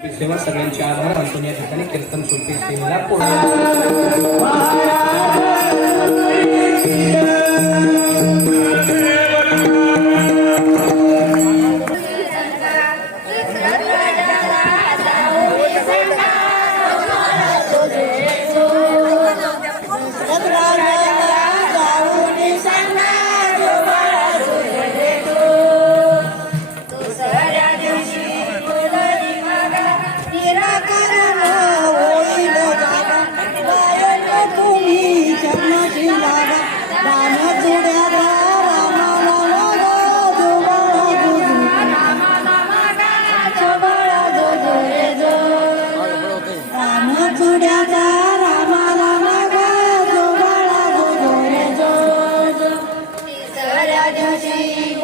सेवा सगळ्यांचे आभार. मानून या ठिकाणी कीर्तन सुट्टी सेवेला पूर्ण चुड्याचा रामाला मागा जो बाळा जो जो जो दिवशी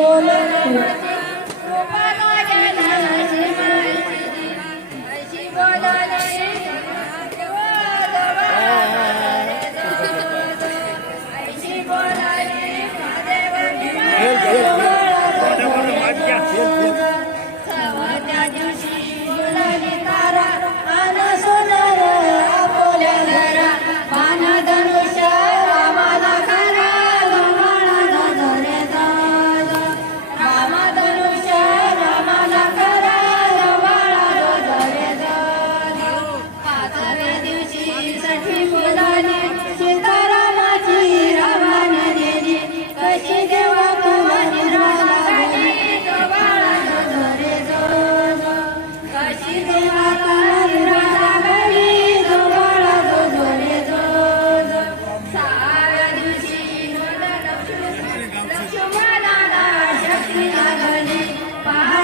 Bye.